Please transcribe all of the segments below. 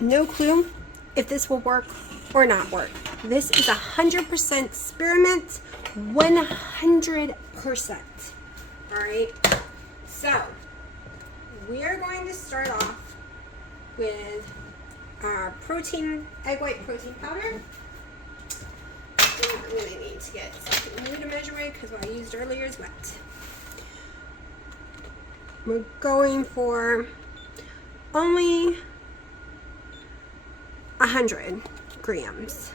no clue if this will work or not work. This is 100% experiment, 100%. All right, so we are going to start off with our egg white protein powder. I'm going to need to get something new to measure it because what I used earlier is wet. We're going for only 100 grams.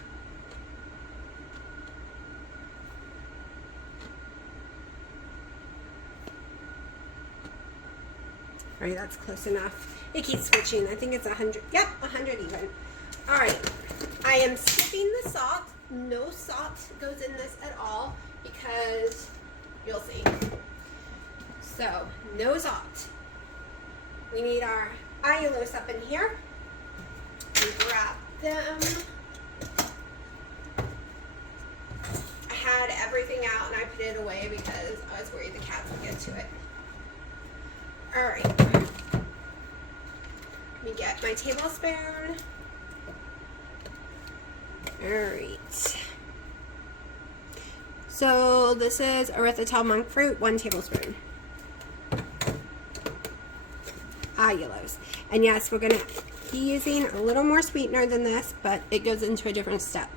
All right, that's close enough. It keeps switching. I think it's 100. Yep, 100 even. All right, I am skipping the salt. No salt goes in this at all because you'll see. So, no salt. We need our allulose up in here. We grab them. I had everything out and I put it away because I was worried the cats would get to it. Alright. Let me get my tablespoon. Alright. So this is erythritol monk fruit, 1 tablespoon. Allulose. And yes, we're going to be using a little more sweetener than this, but it goes into a different step.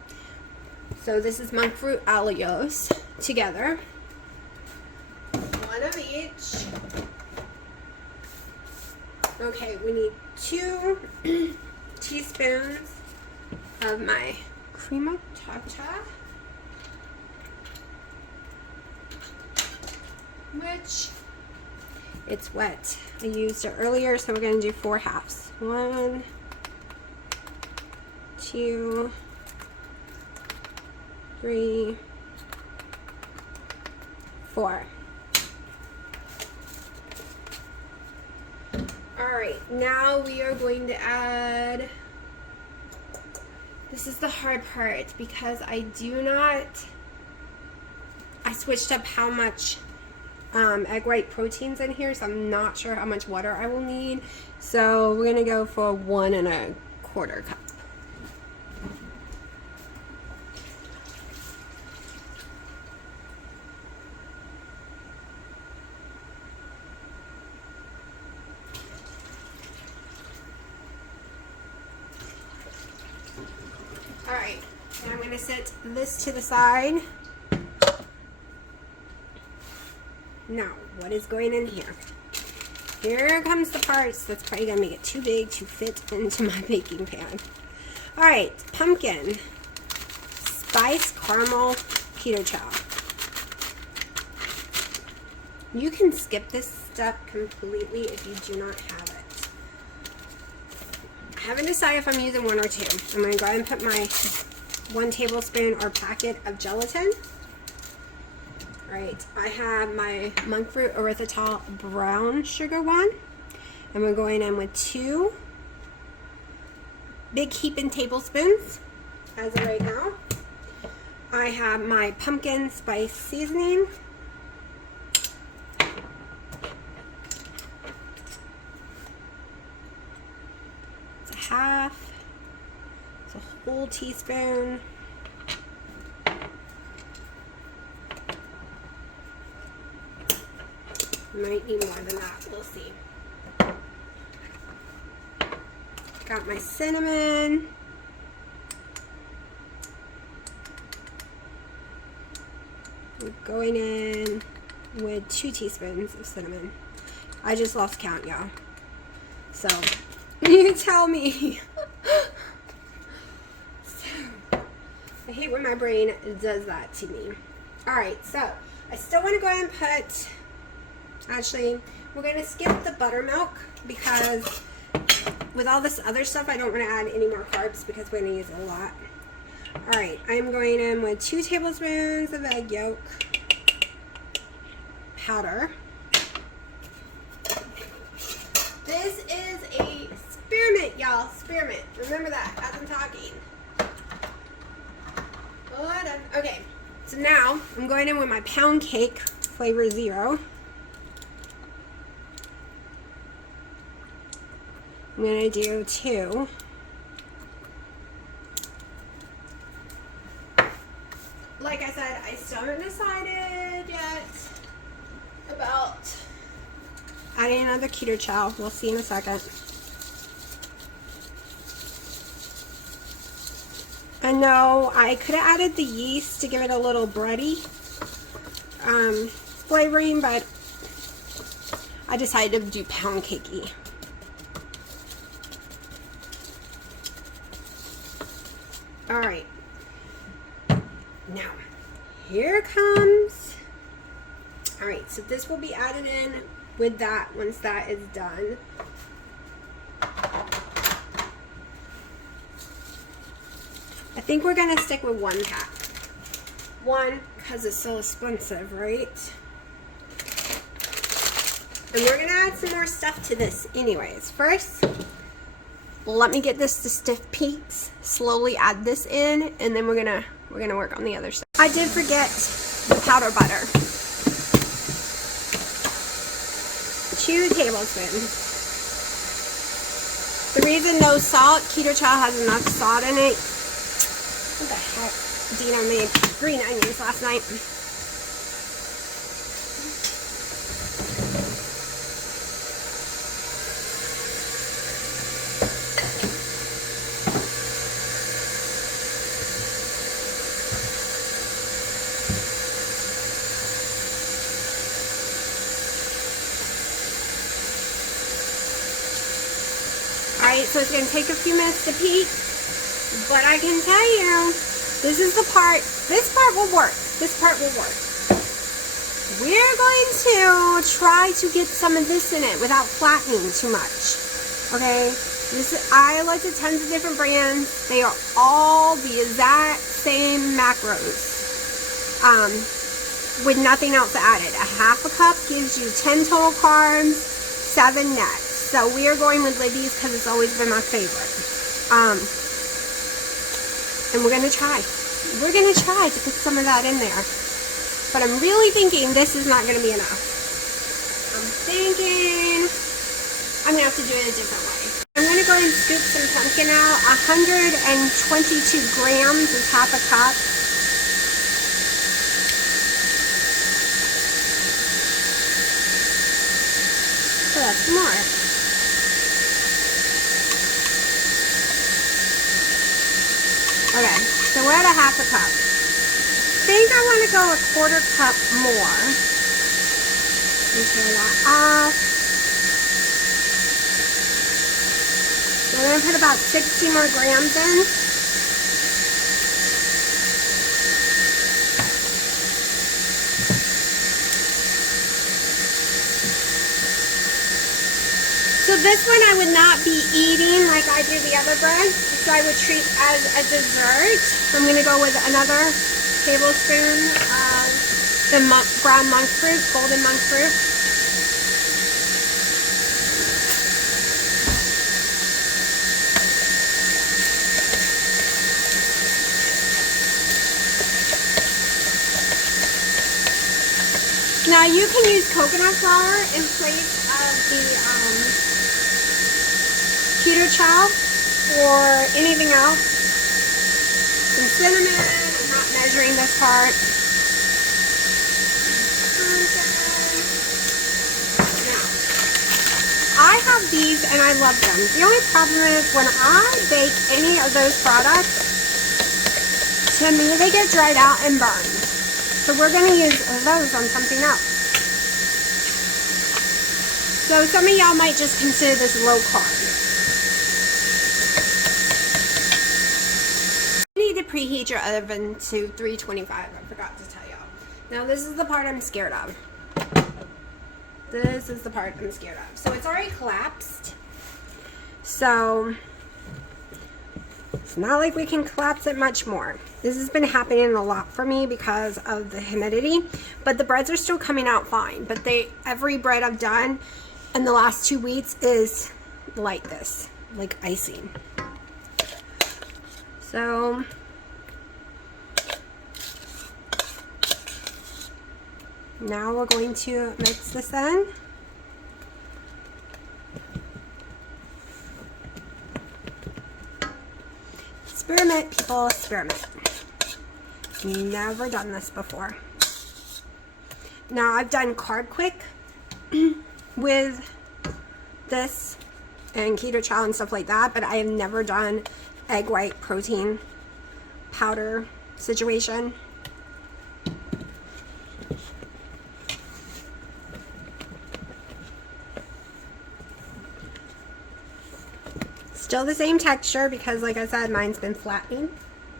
So this is monk fruit allulose together. 1 of each. Okay, we need 2 teaspoons of my crema tata, which it's wet. I used it earlier, so we're going to do 4 halves. 1, 2, 3, 4. Alright, now we are going to add, this is the hard part because I switched up how much egg white proteins in here, so I'm not sure how much water I will need. So we're going to go for 1 1/4 cup. Alright, and I'm going to set this to the side. Now, what is going in here? Here comes the parts that's probably going to make it too big to fit into my baking pan. Alright, pumpkin, spice caramel keto chow. You can skip this step completely if you do not have it. I haven't decided if I'm using 1 or 2. I'm going to go ahead and put my 1 tablespoon or packet of gelatin. Alright, I have my monk fruit erythritol brown sugar one. And we're going in with 2 big heaping tablespoons as of right now. I have my pumpkin spice seasoning. It's a half. It's a whole teaspoon. Might need more than that, we'll see. Got my cinnamon. We're going in with 2 teaspoons of cinnamon. I just lost count, y'all. So, you tell me. I hate when my brain does that to me. Alright, so I still want to go ahead and put, actually, we're going to skip the buttermilk because with all this other stuff, I don't want to add any more carbs because we're going to use it a lot. Alright, I'm going in with 2 tablespoons of egg yolk powder. This is a spearmint, y'all. Spearmint. Remember that as I'm talking. Okay, so now I'm going in with my pound cake flavor 0. I'm going to do 2. still haven't decided yet about adding another keto chow. We'll see in a second. I know I could have added the yeast to give it a little bready flavoring, but I decided to do pound cakey. All right. Now, here comes. All right, so this will be added in with that once that is done. I think we're gonna stick with 1 pack. One, because it's so expensive, right? And we're gonna add some more stuff to this anyways. First, let me get this to stiff peaks. Slowly add this in, and then we're gonna work on the other stuff. I did forget the powder butter. 2 tablespoons. The reason no salt, keto chow has enough salt in it. What the heck? Dina made green onions last night. Alright, so it's going to take a few minutes to peak, but I can tell you, this is the part, this part will work. This part will work. We're going to try to get some of this in it without flattening too much. Okay? I looked at tons of different brands. They are all the exact same macros. With nothing else added. A half a cup gives you 10 total carbs, 7 net. So we are going with Libby's because it's always been my favorite. And we're going to try. We're going to try to put some of that in there. But I'm really thinking this is not going to be enough. I'm thinking I'm going to have to do it a different way. I'm going to go and scoop some pumpkin out. 122 grams is half a cup. So that's more. Okay, so we're at a half a cup. I think I want to go a quarter cup more. Turn that off. We're going to put about 60 more grams in. So this one I would not be eating like I do the other bread. So I would treat as a dessert. I'm going to go with another tablespoon of the ground monk fruit, golden monk fruit. Now you can use coconut flour in place of the keto chow or anything else. Some cinnamon. I'm not measuring this part. Now, I have these and I love them. The only problem is when I bake any of those products, to me they get dried out and burned. So we're going to use those on something else. So some of y'all might just consider this low carb. You need to preheat your oven to 325. I forgot to tell y'all. Now this is the part I'm scared of. This is the part I'm scared of. So it's already collapsed. So it's not like we can collapse it much more. This has been happening a lot for me because of the humidity, but the breads are still coming out fine. But every bread I've done in the last 2 weeks is like this, like icing. So now we're going to mix this in. Experiment, people, experiment. Never done this before. Now I've done Carb Quick with this and Keto Chow and stuff like that, but I have never done egg white protein powder situation. Still the same texture because, like I said, mine's been flattening.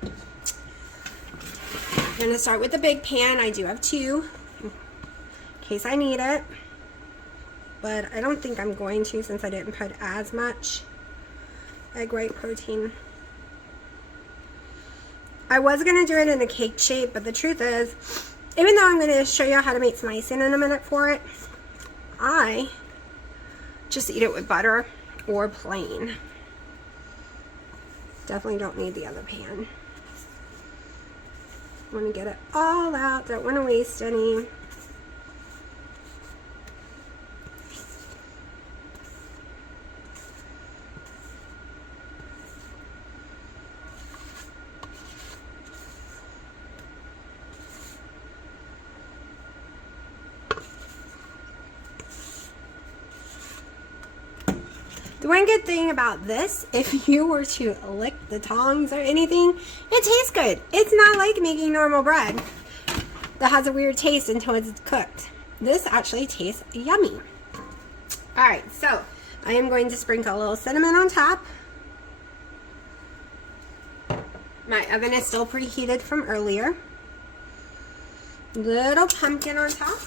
I'm going to start with the big pan. I do have 2 in case I need it, but I don't think I'm going to since I didn't put as much egg white protein. I was going to do it in a cake shape, but the truth is, even though I'm going to show you how to make some icing in a minute for it, I just eat it with butter or plain. Definitely don't need the other pan. Want to get it all out, don't want to waste any. The one good thing about this, if you were to lick the tongs or anything, it tastes good. It's not like making normal bread that has a weird taste until it's cooked. This actually tastes yummy. Alright, so I am going to sprinkle a little cinnamon on top. My oven is still preheated from earlier. Little pumpkin on top.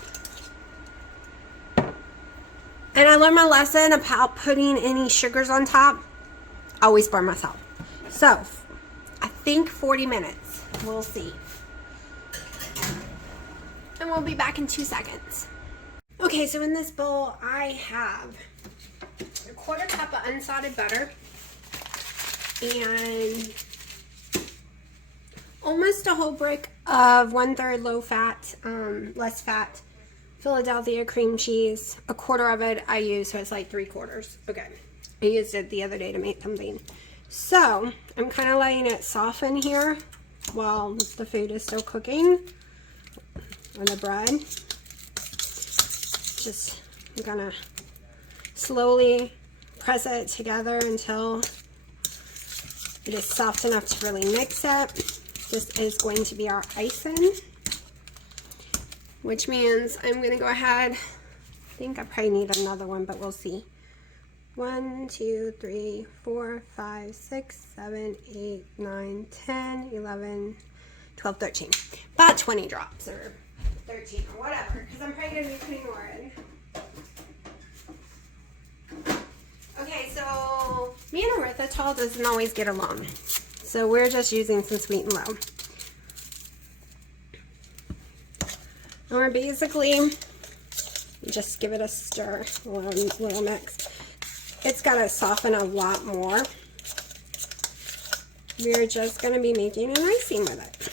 And I learned my lesson about putting any sugars on top. I always burn myself. So, I think 40 minutes. We'll see. And we'll be back in 2 seconds. Okay, so in this bowl, I have a 1/4 cup of unsalted butter. And almost a whole brick of 1/3 low fat, less fat Philadelphia cream cheese. A 1/4 of it I use, so it's like 3/4. Okay, I used it the other day to make something. So I'm kind of letting it soften here while the food is still cooking on the bread. Just I'm gonna slowly press it together until it is soft enough to really mix it. This is going to be our icing, which means I'm going to go ahead. I think I probably need another one, but we'll see. 1, 2, 3, 4, 5, 6, 7, 8, 9, 10, 11, 12, 13. About 20 drops or 13 or whatever, because I'm probably going to be putting more in. Okay, so me and erythritol doesn't always get along. So we're just using some sweet and low. And we're basically just give it a stir, a little mix. It's got to soften a lot more. We're just going to be making an icing with it.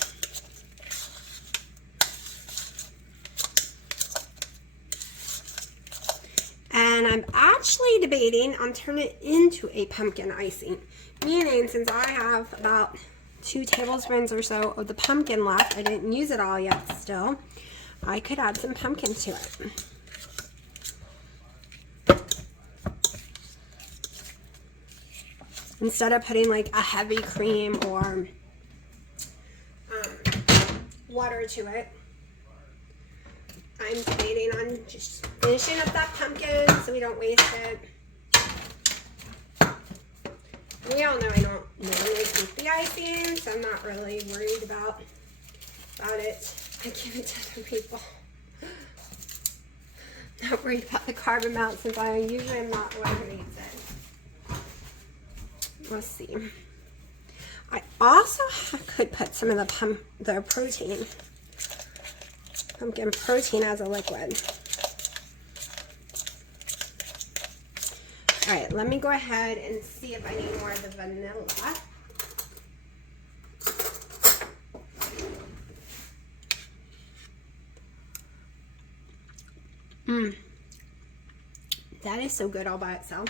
And I'm actually debating on turning it into a pumpkin icing. Meaning, since I have about 2 tablespoons or so of the pumpkin left, I didn't use it all yet still, I could add some pumpkin to it. Instead of putting like a heavy cream or water to it, I'm debating on just finishing up that pumpkin so we don't waste it. We all know I don't normally keep the icing, so I'm not really worried about it. I give it to other people. Not worried about the carb amount since I usually am not the one who eats it. Let's see. I also could put some of the protein, pumpkin protein as a liquid. All right, let me go ahead and see if I need more of the vanilla. That is so good all by itself.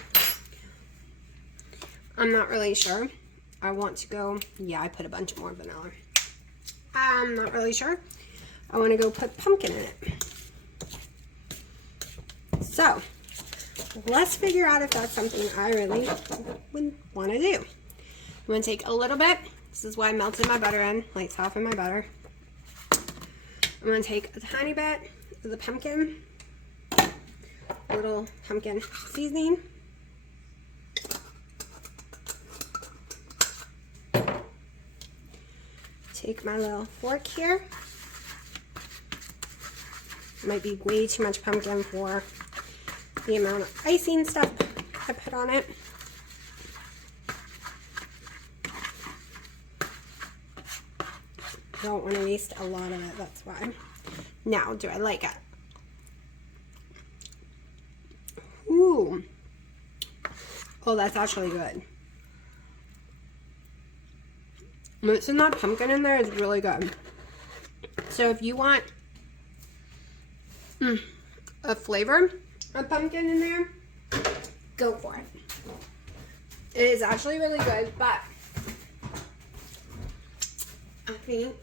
I'm not really sure. I want to go, yeah, I put a bunch more vanilla. I'm not really sure. I want to go put pumpkin in it. So let's figure out if that's something I really would want to do. I'm going to take a little bit. This is why I melted my butter in, like soften my butter. I'm going to take a tiny bit of the pumpkin, a little pumpkin seasoning. Take my little fork here. Might be way too much pumpkin for the amount of icing stuff I put on it. Don't want to waste a lot of it, that's why. Now, do I like it? Ooh. Oh, that's actually good. Mixing that pumpkin in there is really good. So if you want a flavor of pumpkin in there, go for it. It is actually really good, but I think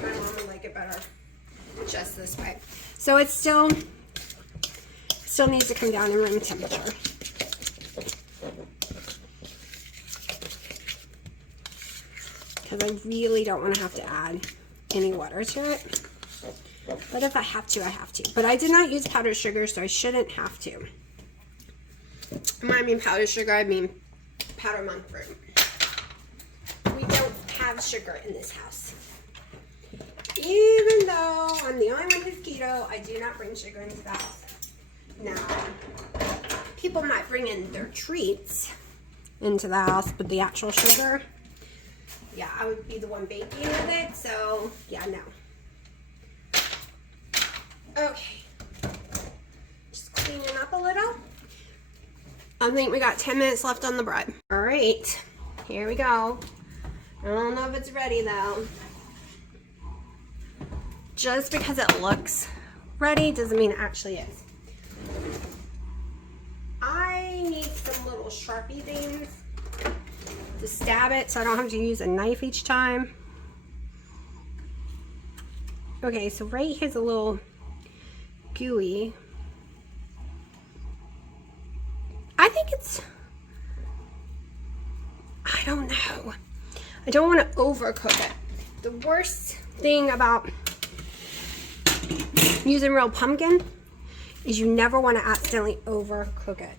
my mom would like it better just this way. So it still needs to come down in room temperature. Because I really don't want to have to add any water to it. But if I have to, I have to. But I did not use powdered sugar, so I shouldn't have to. When I mean powdered sugar, I mean powdered monk fruit. We don't have sugar in this house. Even though I'm the only one who's keto, I do not bring sugar into the house. Now, people might bring in their treats into the house, but the actual sugar, yeah, I would be the one baking with it, so yeah, no. Okay, just cleaning up a little. I think we got 10 minutes left on the bread. All right, here we go. I don't know if it's ready though. Just because it looks ready doesn't mean it actually is. I need some little Sharpie things to stab it so I don't have to use a knife each time. Okay, so right here's a little gooey. I think it's, I don't know. I don't want to overcook it. The worst thing about using real pumpkin is you never want to accidentally overcook it.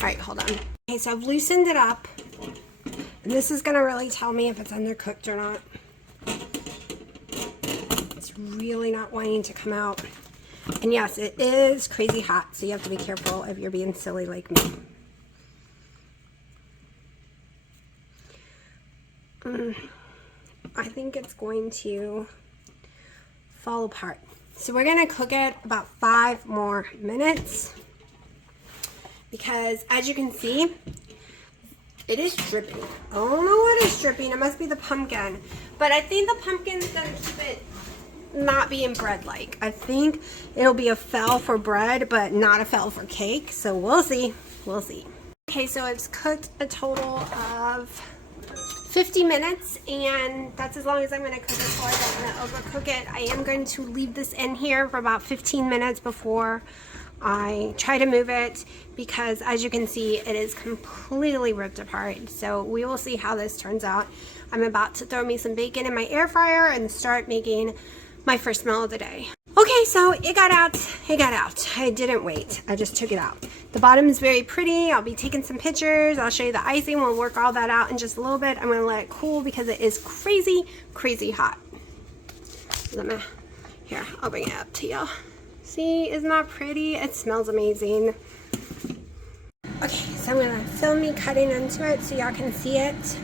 All right, hold on. Okay, so I've loosened it up. And this is gonna really tell me if it's undercooked or not. It's really not wanting to come out. And yes, it is crazy hot, so you have to be careful if you're being silly like me. I think it's going to fall apart. So we're gonna cook it about 5 more minutes because as you can see, it is dripping. I don't know what is dripping. It must be the pumpkin. But I think the pumpkin's gonna keep it not being bread-like. I think it'll be a fail for bread, but not a fail for cake. So we'll see. We'll see. Okay, so it's cooked a total of 50 minutes, and that's as long as I'm going to cook it for. I don't want to overcook it. I am going to leave this in here for about 15 minutes before I try to move it, because as you can see, it is completely ripped apart. So we will see how this turns out. I'm about to throw me some bacon in my air fryer and start making my first meal of the day. Okay, so it got out. It got out. I didn't wait. I just took it out. The bottom is very pretty. I'll be taking some pictures. I'll show you the icing. We'll work all that out in just a little bit. I'm going to let it cool because it is crazy, crazy hot. Here, I'll bring it up to y'all. See, isn't that pretty? It smells amazing. Okay, so I'm going to film me cutting into it so y'all can see it.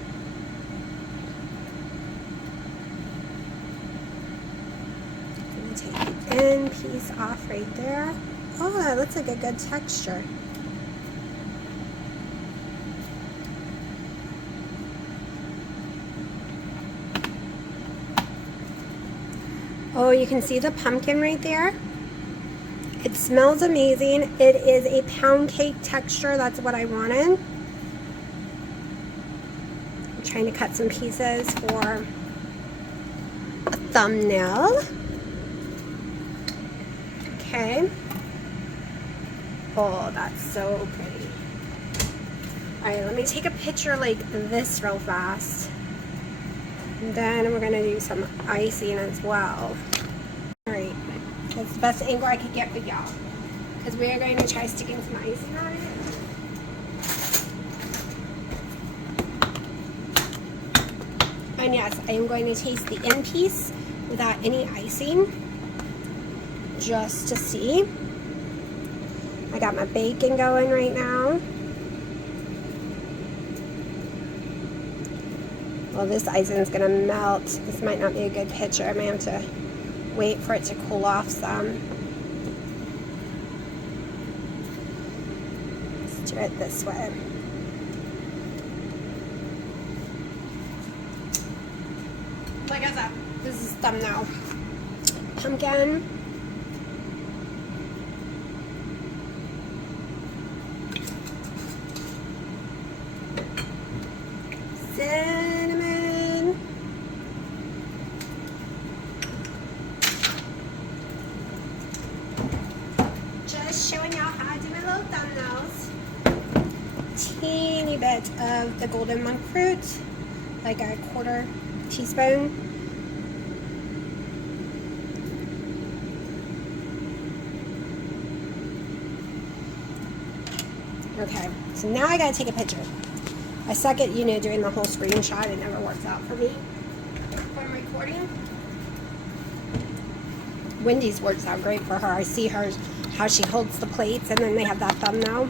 End piece off right there. Oh, that looks like a good texture. Oh, you can see the pumpkin right there. It smells amazing. It is a pound cake texture. That's what I wanted. I'm trying to cut some pieces for a thumbnail. Okay, Oh, that's so pretty. All right, let me take a picture like this real fast. And then we're gonna do some icing as well. All right, that's the best angle I could get with y'all, because we are going to try sticking some icing on it. And yes, I am going to taste the end piece without any icing, just to see. I got my bacon going right now. Well, this icing is gonna melt. This might not be a good picture. I may have to wait for it to cool off some. Let's do it this way. Like I said, this is thumbnail. Pumpkin. Cinnamon. Just showing y'all how I do my little thumbnails. Teeny bit of the golden monk fruit, like a 1/4 teaspoon. Okay, so now I gotta take a picture. I suck at, doing the whole screenshot. It never works out for me when I'm recording. Wendy's works out great for her. I see her, how she holds the plates, and then they have that thumbnail.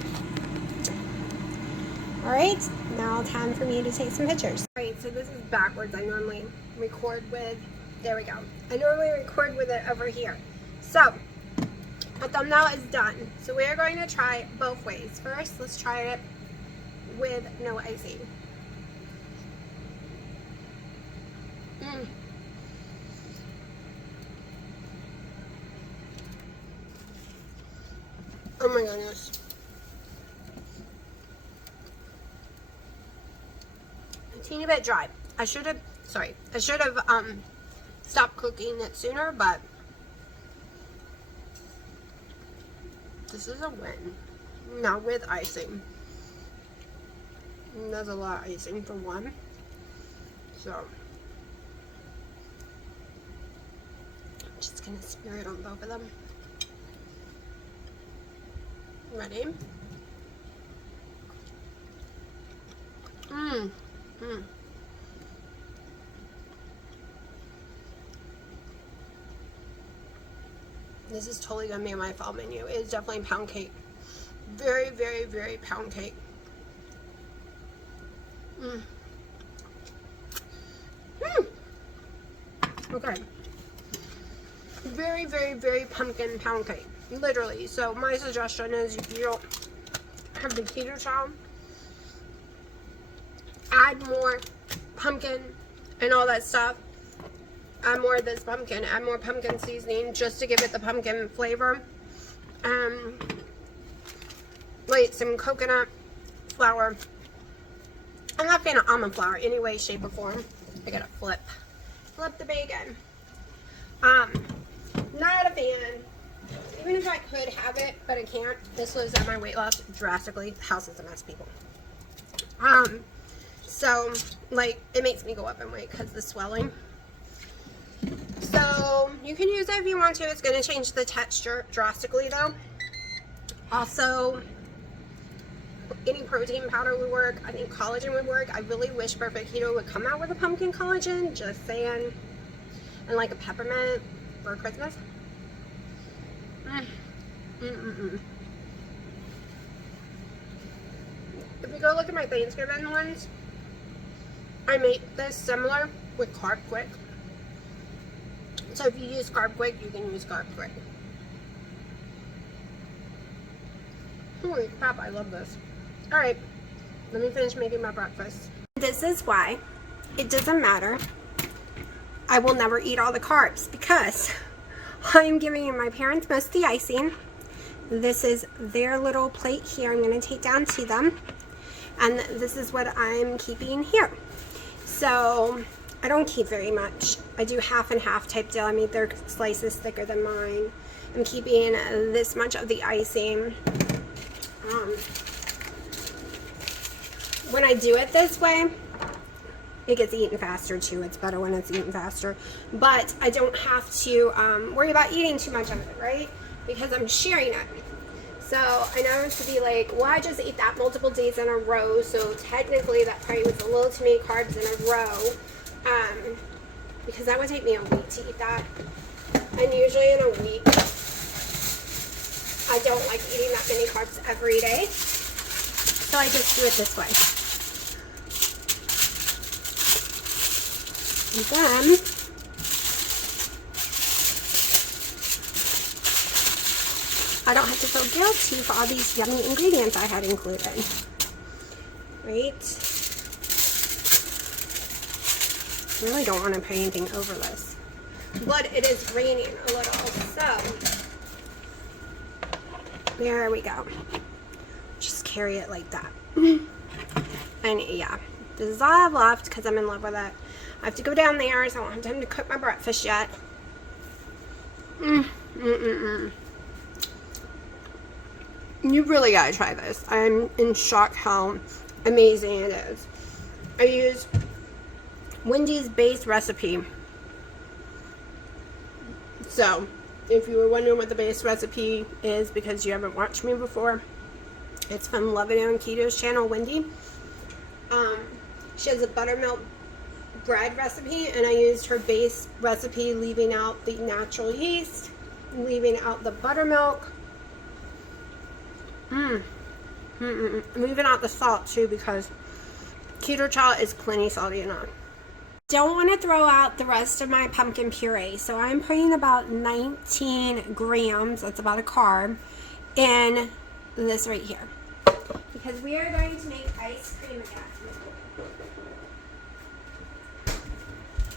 All right, now time for me to take some pictures. All right, so this is backwards. I normally record with, there we go. I normally record with it over here. So, my thumbnail is done. So we are going to try both ways. First, let's try it with no icing. Oh my goodness. A teeny bit dry. I should have stopped cooking it sooner, but this is a win. Now with icing. And there's a lot of icing for one. So I'm just gonna smear it on both of them. Ready? This is totally gonna be on my fall menu. It is definitely pound cake. Very, very, very pound cake. Okay. Very, very, very pumpkin pound cake. Literally. So my suggestion is, if you don't have the keto chow, add more pumpkin and all that stuff. Add more of this pumpkin. Add more pumpkin seasoning just to give it the pumpkin flavor. Like some coconut flour. I'm not a fan of almond flour any way, shape, or form. I gotta flip the bacon. Not a fan. Even if I could have it, but I can't. This slows down my weight loss drastically. The house is a mess, people. So, like, it makes me go up in weight because of the swelling. So, you can use it if you want to. It's going to change the texture drastically, though. Also, any protein powder would work. I think collagen would work. I really wish Perfect Keto would come out with a pumpkin collagen. Just saying. And like a peppermint for Christmas. If you go look at my Thanksgiving ones, I made this similar with Carb Quick. So if you use Carb Quick, you can use Carb Quick. Holy crap, I love this. Alright, let me finish making my breakfast. This is why it doesn't matter. I will never eat all the carbs, because I'm giving my parents most of the icing. This is their little plate here. I'm going to take down to them. And this is what I'm keeping here. So I don't keep very much. I do half and half type deal. I mean, their slices thicker than mine. I'm keeping this much of the icing. when I do it this way, it gets eaten faster too. It's better when it's eaten faster. But I don't have to worry about eating too much of it, right? Because I'm sharing it. So I know to be like, well, I just ate that multiple days in a row. So technically that probably was a little too many carbs in a row. Because that would take me a week to eat that. And usually in a week, I don't like eating that many carbs every day. So I just do it this way. And then I don't have to feel guilty for all these yummy ingredients I had included. Right? I really don't want to put anything over this. But it is raining a little, so there we go. Just carry it like that. And yeah, this is all I have left because I'm in love with it. I have to go down there, so I don't have time to cook my breakfast yet. You really gotta try this. I'm in shock how amazing it is. I use Wendy's base recipe. So, if you were wondering what the base recipe is because you haven't watched me before, it's from Olivia on Keto's channel, Wendy. She has a buttermilk bread recipe, and I used her base recipe, leaving out the natural yeast, leaving out the buttermilk, leaving out the salt too, because keto chow is plenty salty enough. Don't want to throw out the rest of my pumpkin puree, so I'm putting about 19 grams, that's about a carb, in this right here, because we are going to make ice cream again.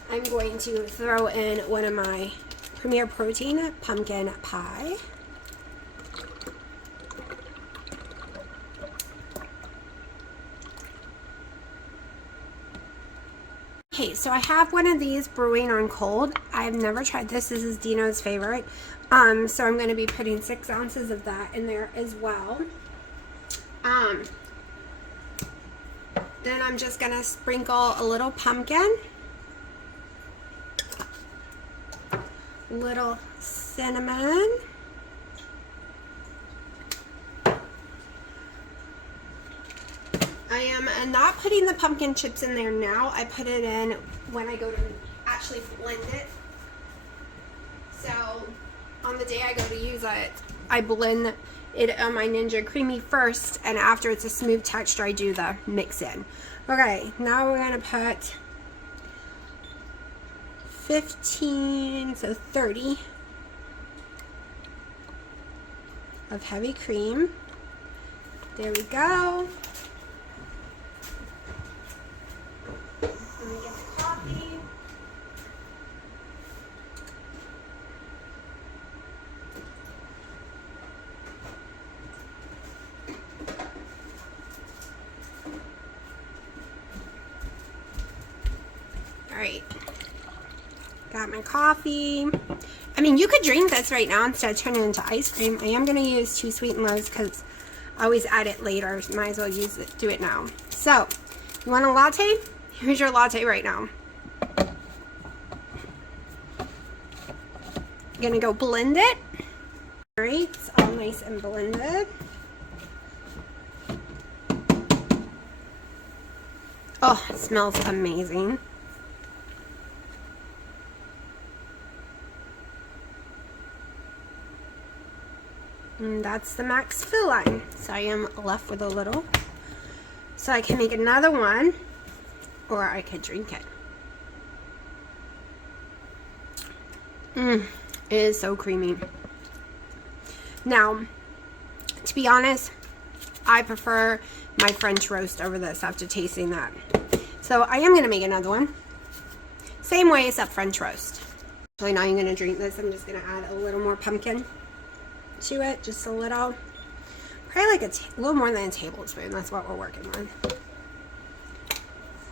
I'm going to throw in one of my Premier Protein pumpkin pie. Okay, so I have one of these brewing on cold. I've never tried this. This is Dino's favorite. So I'm going to be putting 6 ounces of that in there as well. Then I'm just going to sprinkle a little pumpkin. Little cinnamon. I am not putting the pumpkin chips in there now. I put it in when I go to actually blend it. So on the day I go to use it, I blend it on my Ninja Creamy first, and after it's a smooth texture, I do the mix in. Okay, now we're gonna put 15, so 30 of heavy cream. There we go. Let me get the coffee. All right. Got my coffee. I mean, you could drink this right now instead of turning it into ice cream. I am going to use 2 sweet and lows because I always add it later. Might as well do it now. So, you want a latte? Here's your latte right now. I'm going to go blend it. All right, it's all nice and blended. Oh, it smells amazing. And that's the max fill line. So I am left with a little. So I can make another one, or I could drink it. It is so creamy. Now, to be honest, I prefer my French roast over this after tasting that. So I am going to make another one. Same way except French roast. Actually, not even going to drink this. I'm just going to add a little more pumpkin to it, just a little, probably like a little more than a tablespoon. That's what we're working with.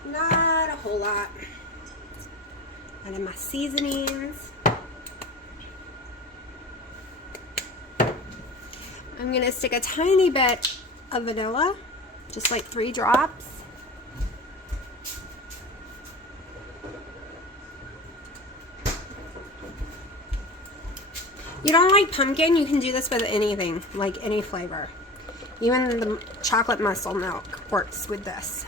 Not a whole lot. Adding my seasonings. I'm gonna stick a tiny bit of vanilla, just like 3 drops. You don't like pumpkin, you can do this with anything, like any flavor. Even the chocolate muscle milk works with this.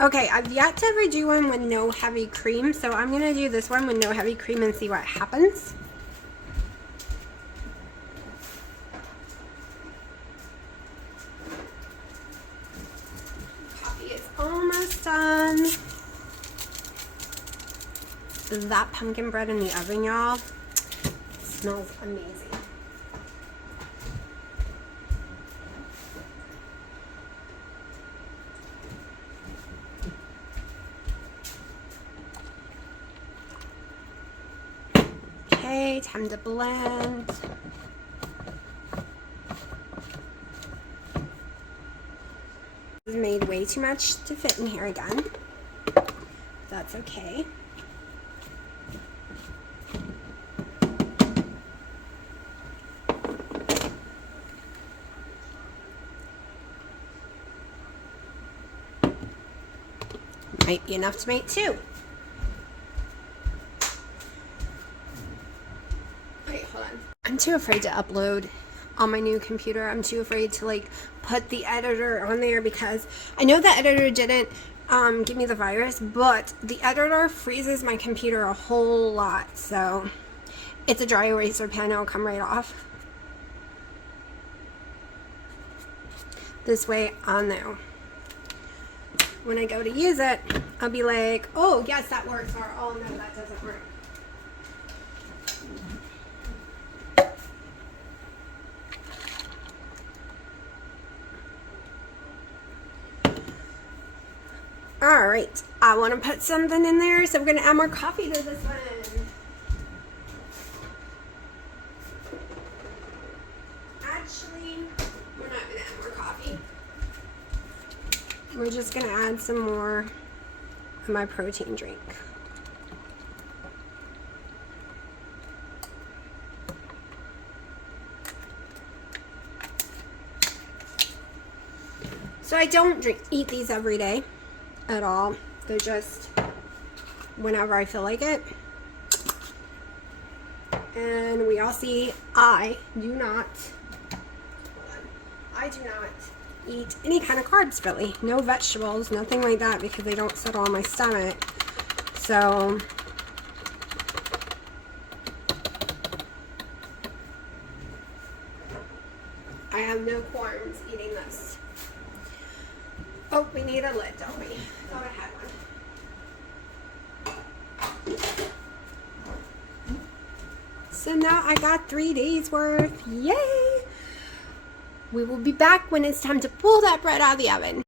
Okay, I've yet to ever do one with no heavy cream, so I'm going to do this one with no heavy cream and see what happens. Coffee is almost done. That pumpkin bread in the oven, y'all, smells amazing. Okay, time to blend. This made way too much to fit in here again. That's okay. Might be enough to make 2. Wait, hold on. I'm too afraid to upload on my new computer. I'm too afraid to like put the editor on there because I know the editor didn't give me the virus, but the editor freezes my computer a whole lot. So it's a dry eraser pen, it'll come right off. This way I'll know. When I go to use it, I'll be like, oh, yes, that works, or oh, no, that doesn't work. All right, I want to put something in there, so we're going to add more coffee to this one. Actually, we're not going to add more coffee. We're just going to add some more of my protein drink. So I don't eat these every day at all. They're just whenever I feel like it. And we all see I do not eat any kind of carbs, really. No vegetables, nothing like that, because they don't settle on my stomach. So I have no qualms eating this. Oh, we need a lid, don't we? Thought I had one. So now I got 3 days worth. Yay! We will be back when it's time to pull that bread out of the oven.